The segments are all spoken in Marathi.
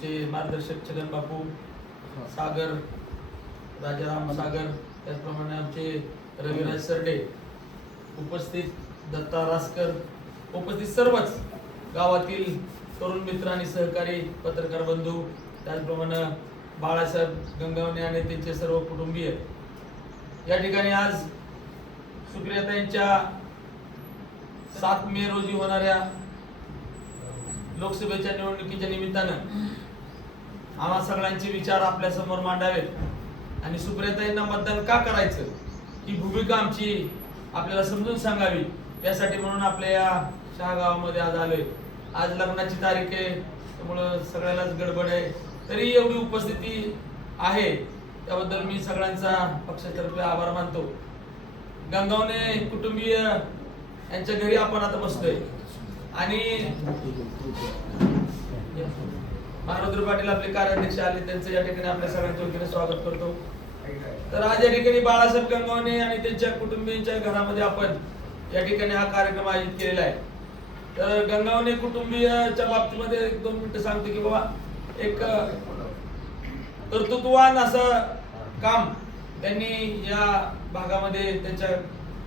आमचे मार्गदर्शक छगन बापू सागर राजाराम सागर त्याचप्रमाणे आमचे रविराज सरडे उपस्थित दत्ता रासकर उपस्थित सर्वच गावातील तरुण मित्र आणि सहकारी पत्रकार बंधू त्याचप्रमाणे बाळासाहेब गंगावणे आणि त्यांचे सर्व कुटुंबीय. या ठिकाणी आज सुप्रियाताईंच्या सात मे रोजी होणाऱ्या लोकसभेच्या निवडणुकीच्या निमित्तानं आम्हा सगळ्यांचे विचार आपल्यासमोर मांडावेत. आणि सुप्रियाताईंना मतदान का करायचं? ही भूमिका आमची आपल्याला समजून सांगावी. यासाठी म्हणून आपल्या या शहा गावामध्ये आज आलोय. आज लग्नाची तारीख आहे त्यामुळं सगळ्यालाच गडबड आहे. तरी एवढी उपस्थिती आहे त्याबद्दल मी सगळ्यांचा पक्षातर्फे आभार मानतो. गंगावणे कुटुंबीय यांच्या घरी आपण आता बसतोय. आणि मारुद्र पाटील आपले कार्याध्यक्ष आले त्यांचं या ठिकाणी आपल्या सगळ्यांच्या वतीने स्वागत करतो. तर आज या ठिकाणी बाळासाहेब गंगावणे आणि त्यांच्या कुटुंबियांच्या घरामध्ये आपण या ठिकाणी हा कार्यक्रम आयोजित केलेला आहे. तर गंगावणे कुटुंबीयच्या बाबतीमध्ये एक दोन मिनिटं सांगतो की बाबा एक कर्तृत्ववान असं काम त्यांनी या भागामध्ये त्यांच्या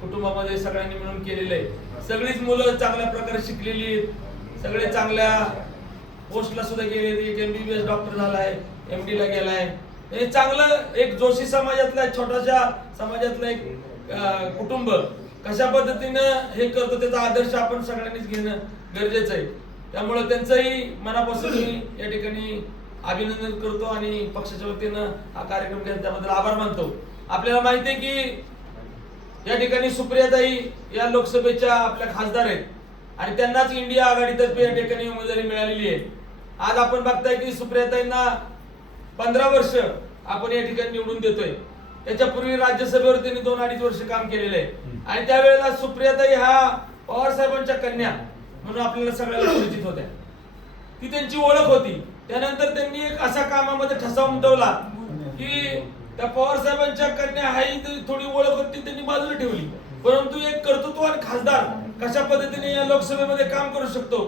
कुटुंबामध्ये सगळ्यांनी मिळून केलेलं आहे. सगळीच मुलं चांगल्या प्रकारे शिकलेली आहेत. सगळे चांगल्या पोस्टला सुद्धा गेले एक एमबीबीएस डॉक्टर झालाय एमडी ला गेलाय. हे चांगलं एक जोशी समाजातला एक छोटाशा समाजातलं एक कुटुंब कशा पद्धतीनं हे करतो त्याचा आदर्श आपण सगळ्यांनीच घेणं गरजेचं आहे. त्यामुळे त्यांचंही मनापासून मी या ठिकाणी अभिनंदन करतो आणि पक्षाच्या वतीनं हा कार्यक्रम केला त्याबद्दल आभार मानतो. आपल्याला माहिती आहे की या ठिकाणी सुप्रियाताई या लोकसभेच्या आपल्या खासदार आहेत. आणि त्यांनाच इंडिया आघाडीतर्फे या ठिकाणी उमेदवारी मिळालेली आहे. आज आपण बघताय की सुप्रियाताईंना पंधरा वर्ष आपण या ठिकाणी निवडून देतोय. त्याच्यापूर्वी राज्यसभेवर त्यांनी दोन अडीच वर्ष काम केलेलं आहे. आणि त्यावेळेला सुप्रियाताई हा पवार साहेबांच्या कन्या म्हणून आपल्याला सगळ्याला परिचित होत्या. ती त्यांची ओळख होती. त्यानंतर त्यांनी एक अशा कामामध्ये ठसा उमटवला की त्या पवार साहेबांच्या कन्या हाही थोडी ओळख होती त्यांनी बाजूला ठेवली. परंतु एक कर्तृत्ववान खासदार कशा पद्धतीने या लोकसभेमध्ये काम करू शकतो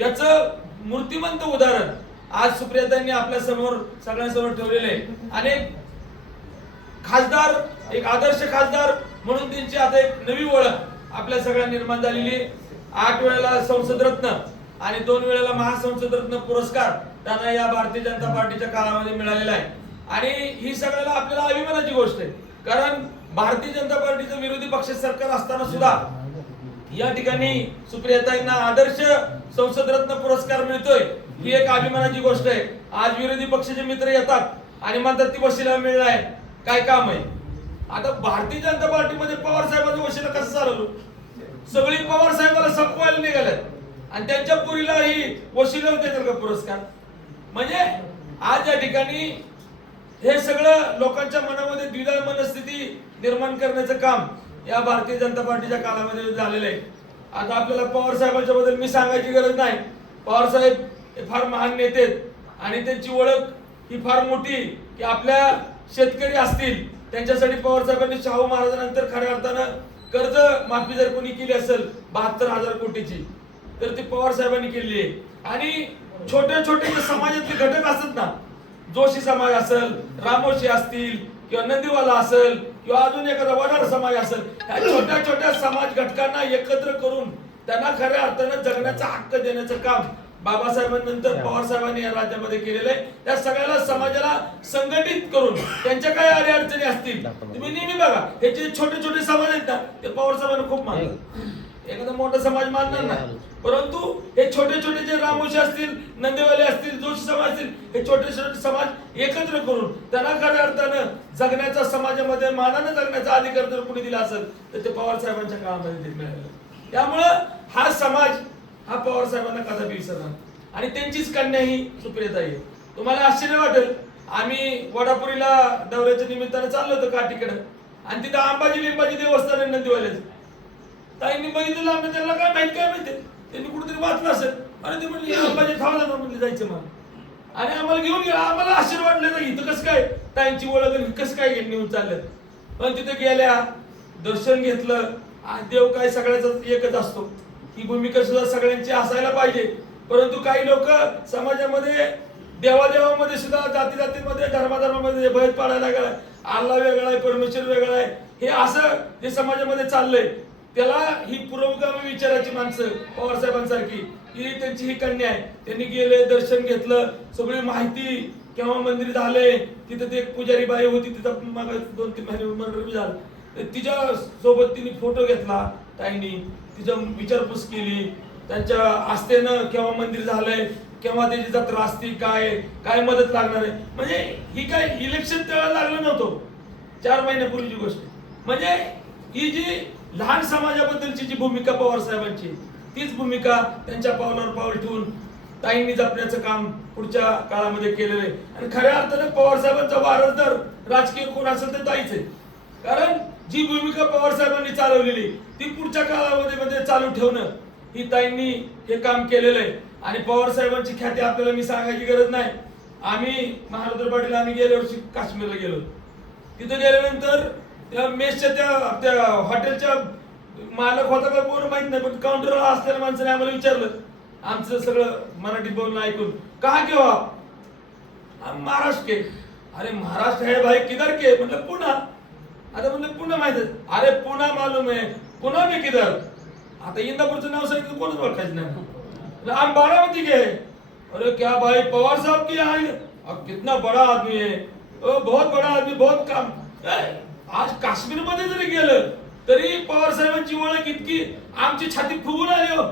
याचं मूर्तिमंत उदाहरण. आज सुप्रियातांनी आपल्यासमोर सगळ्यांसमोर ठेवलेले. आहे आणि खासदार एक आदर्श खासदार म्हणून त्यांची आता एक नवी ओळख आपल्या सगळ्या निर्माण झालेली आहे. आठ वेळेला संसद रत्न आणि दोन वेळेला महासंसद रत्न पुरस्कार त्यांना या भारतीय जनता पार्टीच्या काळामध्ये मिळालेला आहे. आणि ही सगळ्याला आपल्याला अभिमानाची गोष्ट आहे. कारण भारतीय जनता पार्टीचं विरोधी पक्ष सरकार असताना सुद्धा या ठिकाणी सुप्रियताईंना आदर्श संसद रत्न पुरस्कार मिळतोय. ही एक अभिमानाची गोष्ट आहे. आज विरोधी पक्षाचे मित्र येतात आणि म्हणतात ती वशिला मिळलाय काय काम आहे? आता भारतीय जनता पार्टीमध्ये पवार साहेबांचं वशिला कसं चालवलं? सगळी पवार साहेबाला संपवायला निघाल्यात. आणि त्यांच्या पुरीला ही वशिला देतात का पुरस्कार. म्हणजे आज या ठिकाणी हे सगळं लोकांच्या मनामध्ये द्विधा मनस्थिती निर्माण करण्याचं काम या भारतीय जनता पार्टीच्या कालामध्ये झालेलं आहे आता आपल्याला पवार साहेबांच्या बद्दल मी सांगायची गरज नाही. पवार साहेब हे फार महान नेते आहेत आणि त्यांची ओळख ही फार मोठी की आपल्या शेतकरी असतील त्यांच्यासाठी पवार साहेबांनी शाहू महाराजांनंतर खऱ्या अर्थानं कर्ज माफी जर कोणी केली असेल बहात्तर हजार कोटीची तर ती पवार साहेबांनी केलेली आहे. आणि छोटे छोटे जे समाजातले घटक असतात ना जोशी समाज असेल रामोशी असतील किंवा नंदीवाला असेल किंवा अजून एखादा वडार समाज असेल ह्या छोट्या छोट्या समाज घटकांना एकत्र करून त्यांना खऱ्या अर्थानं जगण्याचा हक्क देण्याचं काम बाबासाहेबांनंतर पवार साहेबांनी या राज्यामध्ये केलेलं आहे. त्या सगळ्याला समाजाला संघटित करून त्यांच्या काय अडी अडचणी असतील तुम्ही नेहमी बघा हे जे छोटे छोटे समाज पवार साहेबांना खूप मानतात एखादा मोठा समाज मानणार नाही. परंतु हे छोटे छोटे जे रामोशी असतील नंदेवाले असतील जोशी समाज असतील हे छोटे छोटे समाज एकत्र करून त्यांना खऱ्या अर्थानं जगण्याचा समाजामध्ये मानानं जगण्याचा अधिकार जर कोणी दिला असेल तर ते पवार साहेबांच्या काळामध्ये मिळालं. त्यामुळं हा समाज हा पवार साहेबांना कदापि विसरणार आणि त्यांचीच कन्या ही सुप्रियता आहे. तुम्हाला आश्चर्य वाटेल आम्ही वडापुरीला दौऱ्याच्या निमित्तानं चाललो होतो काठीकडे. आणि तिथं अंबाजी लिंबाजी देवस्थान आहे नंदीवाल्याचं. ताईंनी बघितलं आम्ही त्यांना काय माहीत काय माहिती? त्यांनी कुठेतरी वाचलं असेल. आणि ते म्हणले अंबाजी थांबला ना म्हणले जायचं मला. आणि आम्हाला घेऊन गेला आम्हाला आश्चर्य वाटलं इथं कसं काय? ताईंची ओळख कसं काय घेऊन नेऊन चाललं? पण तिथे गेल्या दर्शन घेतलं. आणि देव काय सगळ्याचा एकच असतो. ही भूमिका सुद्धा सगळ्यांची असायला पाहिजे. परंतु काही लोक समाजामध्ये देवादेवामध्ये सुद्धा जाती जातीमध्ये धर्माधर्मामध्ये भेद पाडायला लागला. आल्ला वेगळा आहे परमेश्वर वेगळा आहे. हे असं हे समाजामध्ये चाललंय. त्याला ही पुरोगामी विचाराची माणसं पवार साहेबांसारखी ही त्यांची ही कन्या आहे. त्यांनी गेले दर्शन घेतलं सगळी माहिती केव्हा मंदिर झाले तिथं ते एक पुजारी बाई होती तिथं मग दोन तीन महिने मंडळी झालं. तर तिच्या सोबत तिने फोटो घेतला ताईंनी तिचं विचारपूस केली. त्यांच्या आस्थेनं केव्हा मंदिर झालंय केव्हा त्याची जत्रा असती काय काय मदत लागणार आहे? म्हणजे ही काय इलेक्शन त्याला लागलं नव्हतं. चार महिन्यापूर्वीची गोष्ट म्हणजे ही जी लहान समाजाबद्दलची जी भूमिका पवार साहेबांची तीच भूमिका त्यांच्या पावलावर पाऊल ठेवून ताईंनी जपण्याचं काम पुढच्या काळामध्ये केलेलं आहे. आणि खऱ्या अर्थाने पवार साहेबांचा वारसदार राजकीय कोण असेल तर ताईच आहे. कारण जी भूमिका पवार साहेबांनी चालवलेली ती पुढच्या काळामध्ये मध्ये चालू ठेवणं ही ताईंनी हे काम केलेलं आहे. आणि पवार साहेबांची ख्याती आपल्याला मी सांगायची गरज नाही. आम्ही महाराष्ट्र पाटील आम्ही गेल्या वर्षी काश्मीरला गेलो. तिथं गेल्यानंतर त्या मेसच्या त्या त्या हॉटेलच्या मालक होता का कोण माहीत नाही पण काउंटरला असलेल्या माणसाने आम्हाला विचारलं. आमचं सगळं मराठी बोलणं ऐकून. का केव्हा? हो महाराष्ट्र के अरे महाराष्ट्र है भाई किधर के? म्हटलं पुन्हा आता म्हणलं पुन्हा माहीत अरे पुन्हा मालूम आहे. पुन्हा मी किधर? आता इंदापूरचं नाव सांगितलं कोणच ओळखायचं नाही. म्हणलं, बारामती के। अरे क्या भाई पवार साहब के यहाँ अब कितना बड़ा आदमी है। ओ, बहुत बड़ा आदमी बहुत काम। आज काश्मीरमध्ये जरी गेलं। तरी पवार साहेबांची ओळख इतकी आमची छाती फुगून आली हो.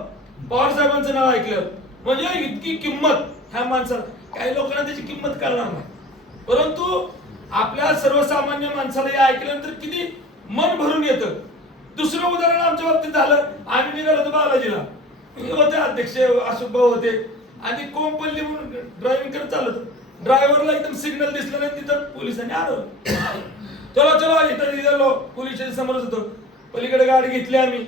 पवार साहेबांचं नाव ऐकलं. म्हणजे इतकी किंमत ह्या माणसाला. काही लोकांना त्याची किंमत कळणार नाही. परंतु आपल्या सर्वसामान्य माणसाला या ऐकल्यानंतर किती मन भरून येतं. दुसरं उदाहरण आमच्या बाबतीत झालं. आम्ही निघालो होतो बालाजीला. होते अध्यक्ष अशोकभाऊ होते. आणि कोंपल्ली म्हणून ड्रायव्हिंग करत चालत ड्रायव्हरला एकदम सिग्नल दिसलं नाही तिथं पोलिसांनी आलो चलो चलो इथं गेलो लो पोलीस स्टेशन समोरच होतो. पलीकडे गाडी घेतली आम्ही.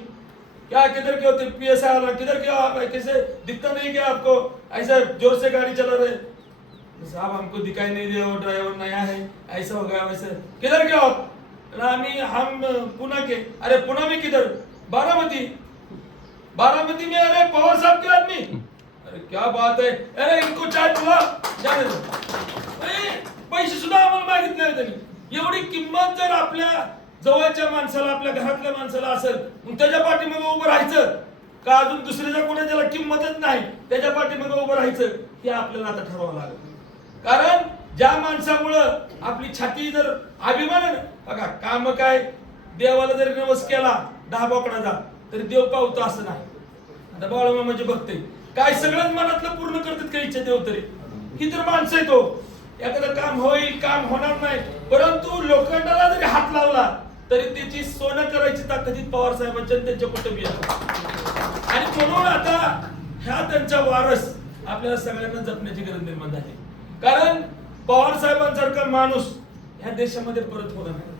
क्या किधर के होते पी एस आय आला किधर क्या हो आप? कैसे दिखता नहीं क्या आपको? ऐसा जोर से गाड़ी चला रहे. साहब हमको दिखाई नहीं दे वो ड्राइवर नया है. ऐसा हो गया वैसे. किधर क्या हो आम्ही हम पुणे के. अरे पुणे में किधर? बारामती. बारामती में अरे पवार साहब के आदमी। अरे क्या बात है। अरे इनको चाय पिला। जाने दो। अरे, पैसे सुद्धा आम्हाला मागितले नाही त्यांनी। एवढी किंमत जर आपल्या जवळच्या माणसाला आपल्या घरातल्या माणसाला असेल मग त्याच्या पाठीमागे उभं राहायचं. का अजून दुसऱ्याच्या कोणी त्याला किंमतच नाही? त्याच्या पाठीमागे उभं राहायचं. हे आपल्याला आता ठरवावं लागेल. कारण ज्या माणसामुळं आपली छाती जर अभिमानानं बघा काम काय? देवाला जरी नवस केला दहा बोकडाचा तरी देव पावतो असं नाही. आता बाळमा म्हणजे बघते काय सगळ्यात मनातलं पूर्ण करतात का इच्छा देव तरी? ही तर माणसं आहे तो हो. एखादं काम होईल काम होणार नाही परंतु लोखंडाला जरी हात लावला तरी त्याची सोनं करायची ताकदीत पवार साहेबांच्या त्यांच्या कुटुंबियांना आणि म्हणून आता ह्या त्यांचा वारस आपल्याला सगळ्यांना जपण्याची गरज निर्माण झाली. कारण पवार साहेबांसारखा माणूस ह्या देशामध्ये परत होणार नाही.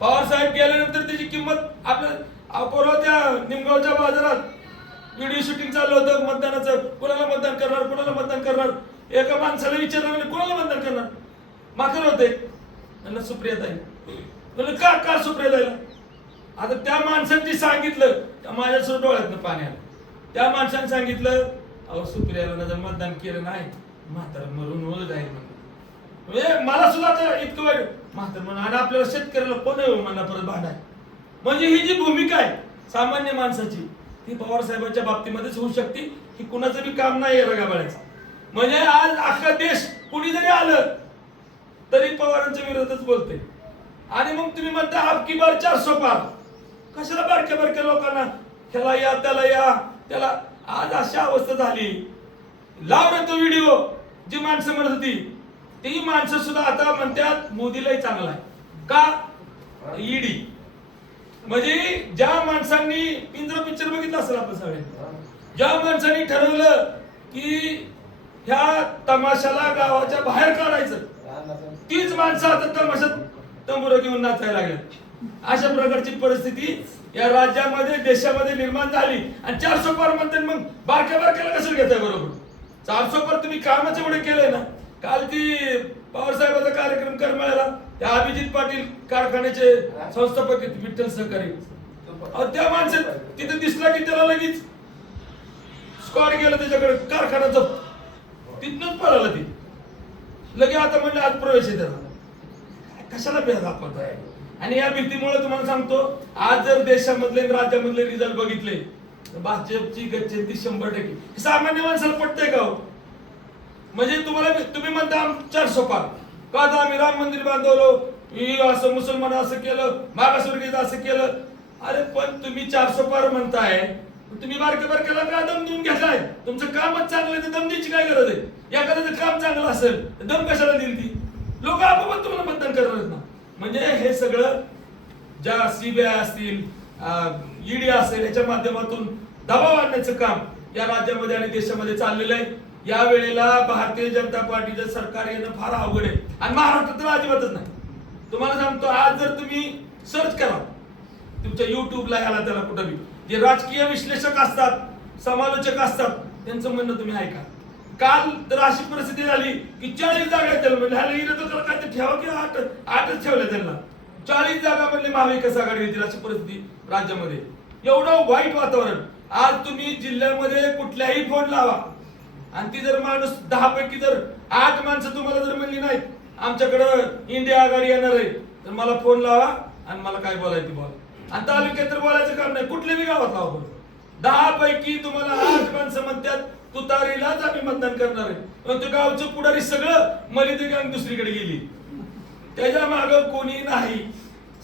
पवार साहेब गेल्यानंतर त्याची किंमत आपल्याला परवा त्या निमगावच्या बाजारात व्हिडिओ शूटिंग चालू होतं. मतदानाचं. कोणाला मतदान करणार? कोणाला मतदान करणार? एका माणसाला विचारलं म्हणजे कोणाला मतदान करणार? माकर होते. सुप्रिया ताई म्हणलं का का सुप्रिया ताईला आता त्या माणसांनी सांगितलं त्या माझ्या सुद्धा डोळ्यातनं पाणी आलं. त्या माणसाने सांगितलं अहो सुप्रियाला जर मतदान केलं नाही म्हातारा मरून होत जाईल म्हणलं. म्हणजे मला सुद्धा आता इतकं वाईट म्हातार म्हणून आणि आपल्याला शेतकऱ्याला कोण आहे हो म्हणा परत भांडाय म्हणजे ही जी भूमिका आहे सामान्य माणसाची ती पवार साहेबांच्या बाबतीमध्येच होऊ शकते ही कुणाचं बी काम नाही आहे रगाबाळ्याचं. म्हणजे आज अख्खा देश कुणी जरी आलं तरी पवारांच्या विरोधातच बोलते आणि मग तुम्ही म्हणता आपकी बार चारसो पार. कशाला बारक्या बारक्या लोकांना ह्याला या त्याला या त्याला आज अशा अवस्था झाली. लाव रे तो व्हिडिओ जी माणसं म्हणत होती. ती माणसं सुद्धा आता म्हणतात मोदीलाही चांगला आहे. का? ईडी. म्हणजे ज्या माणसांनी पिंजरा पिक्चर बघितला असेल आपण सगळ्यांनी ज्या माणसांनी ठरवलं की ह्या तमाशाला गावाच्या बाहेर काढायचं तीच माणसं आता तमाशात तंबुरं घेऊन नाचायला लागेल अशा प्रकारची परिस्थिती या राज्यामध्ये देशामध्ये निर्माण झाली. आणि चारशे पार म्हणते मग बारक्या बारक्याला कसं घेताय बरोबर? चारशे पार तुम्ही कामच एवढे केलंय ना? काल ती पवार साहेबाचा कार्यक्रम करमाळ्याला त्या अभिजित पाटील कारखान्याचे संस्थापक विठ्ठल सहकारी. त्या माणसात तिथे दिसला की त्याला लगेच स्क्वॉड गेलं त्याच्याकडे कारखाना तिथनच पळाला ती. लगे आता म्हणजे आज प्रवेश आहे त्याला कशाला भेद दाखवताय आणि या भीतीमुळे तुम्हाला सांगतो आज जर देशामधले राज्यामधले रिझल्ट बघितले तर भाजपची गच्छंती शंभर टक्के. सामान्य माणसाला पटतंय का हो? म्हणजे तुम्हाला तुम्ही म्हणता आम- चारशे पार का आता आम्ही राम मंदिर बांधवलो? असं मुसलमान असं केलं मागासवर्गीय असं केलं. अरे पण तुम्ही चारशे पार म्हणताय. तुम्ही बारके बारक्याला का दम देऊन घेतलाय तुमचं कामच चांगलं तर दम द्यायची काय गरज आहे? एखाद्याचं काम चांगलं असेल तर दम कशाला देईल ती? लोक आपण तुम्हाला मतदान करणार ना. म्हणजे हे सगळं ज्या सीबीआय असतील ईडी असेल याच्या माध्यमातून दबाव आणण्याचं काम या राज्यामध्ये आणि देशामध्ये चाललेलं आहे. या वेळेला भारतीय जनता पार्टीचं सरकार येणं फार अवघड आहे. आणि महाराष्ट्रात तर अजिबातच नाही. तुम्हाला सांगतो आज जर तुम्ही सर्च करा तुमच्या युट्यूबला याला त्याला कुठं बी. जे राजकीय विश्लेषक असतात समालोचक असतात त्यांचं म्हणणं तुम्ही ऐका. काल तर अशी परिस्थिती झाली की चाळीस जागा त्याला म्हणजे ह्याला इथं तर त्याला काय ते ठेवा की आठ आठच ठेवल्या त्यांना. चाळीस जागा म्हणजे महाविकास आघाडी येतील अशी परिस्थिती राज्यामध्ये. एवढं वाईट वातावरण. आज तुम्ही जिल्ह्यामध्ये कुठल्याही फोन लावा. आणि ती जर माणूस दहा पैकी जर आठ माणसं तुम्हाला जर म्हणली नाहीत आमच्याकडं इंडिया आघाडी येणार आहे तर मला फोन लावा आणि मला काय बोलायचं बोला. आणि तालुक्यात तर बोलायचं काम नाही कुठल्या बी गावात लावा फोन. दहा पैकी तुम्हाला आठ माणसं म्हणतात तुतारीलाच आम्ही मतदान करणार आहे. पण ते गावचं पुढारी सगळं मलित गँग दुसरीकडे गेली. त्याच्या माग कोणी नाही.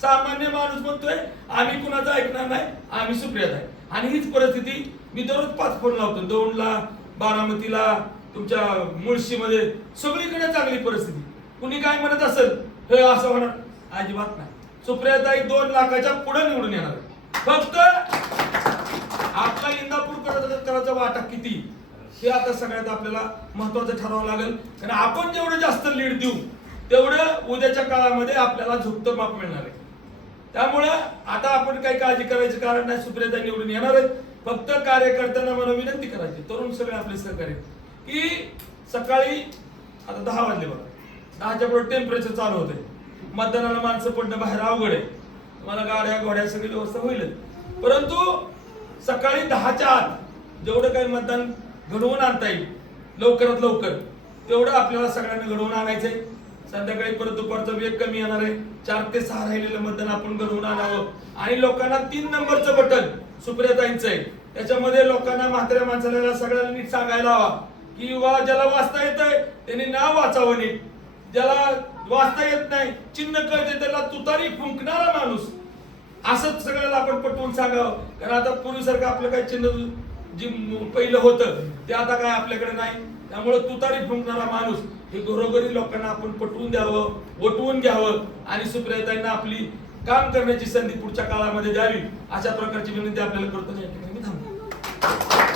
सामान्य माणूस म्हणतोय आम्ही कुणाचं ऐकणार नाही आम्ही सुप्रियात आहे. आणि हीच परिस्थिती मी दररोज पाच फोन लावतो दोनला बारामतीला तुमच्या मुळशीमध्ये सगळीकडे चांगली परिस्थिती. कुणी काय म्हणत असेल हे असं होणार. अजिबात नाही. सुप्रियाताई दोन लाखाच्या पुढे निवडून येणार. फक्त आपला इंदापूर कराचा वाटा किती हे आता सगळ्यात आपल्याला महत्वाचं ठरवावं लागेल. कारण आपण जेवढं जास्त लीड देऊ तेवढं उद्याच्या काळामध्ये आपल्याला झुकतं माप मिळणार आहे. त्यामुळं आता आपण काही काळजी करायचं कारण नाही सुप्रियाता निवडून येणार आहेत. फक्त कार्यकर्त्यांना मला विनंती करायची तरुण सगळे आपले सहकार्य. की सकाळी आता दहा वाजले बघा. दहाच्या पुढे टेम्परेचर चालू होते मतदानाला माणसं पडणं बाहेर अवघड आहे. मला गाड्या घोड्या सगळी व्यवस्था होईल परंतु सकाळी दहाच्या आत जेवढं काही मतदान घडवून आणता येईल लवकरात लवकर तेवढं आपल्याला सगळ्यांना घडवून आणायचंय संध्याकाळी परत दुपारचा वेग कमी येणार आहे. चार ते सहा राहिलेलं मतदान आपण घडवून आणावं. आणि लोकांना तीन नंबरचं बटन. सुप्रियाताईंचं आहे. त्याच्यामध्ये लोकांना म्हाताऱ्या माणसाला सगळ्यांना नीट सांगायला हवा की वा ज्याला वाचता येतंय त्यांनी नाव वाचावं नीट. ज्याला वाचता येत नाही चिन्ह कळते त्याला तुतारी फुंकणारा माणूस. असंच सगळ्याला आपण पटवून सांगावं. कारण आता पूर्वीसारखं आपलं काय चिन्ह जी पहिलं होतं ते आता काय आपल्याकडे नाही. त्यामुळे तुतारी फुंकणारा माणूस हे घरोघरी लोकांना आपण पटवून द्यावं वटवून घ्यावं. आणि सुप्रियताईंना आपली काम करण्याची संधी पुढच्या काळामध्ये द्यावी अशा प्रकारची विनंती आपल्याला करतो. या ठिकाणी थांबतो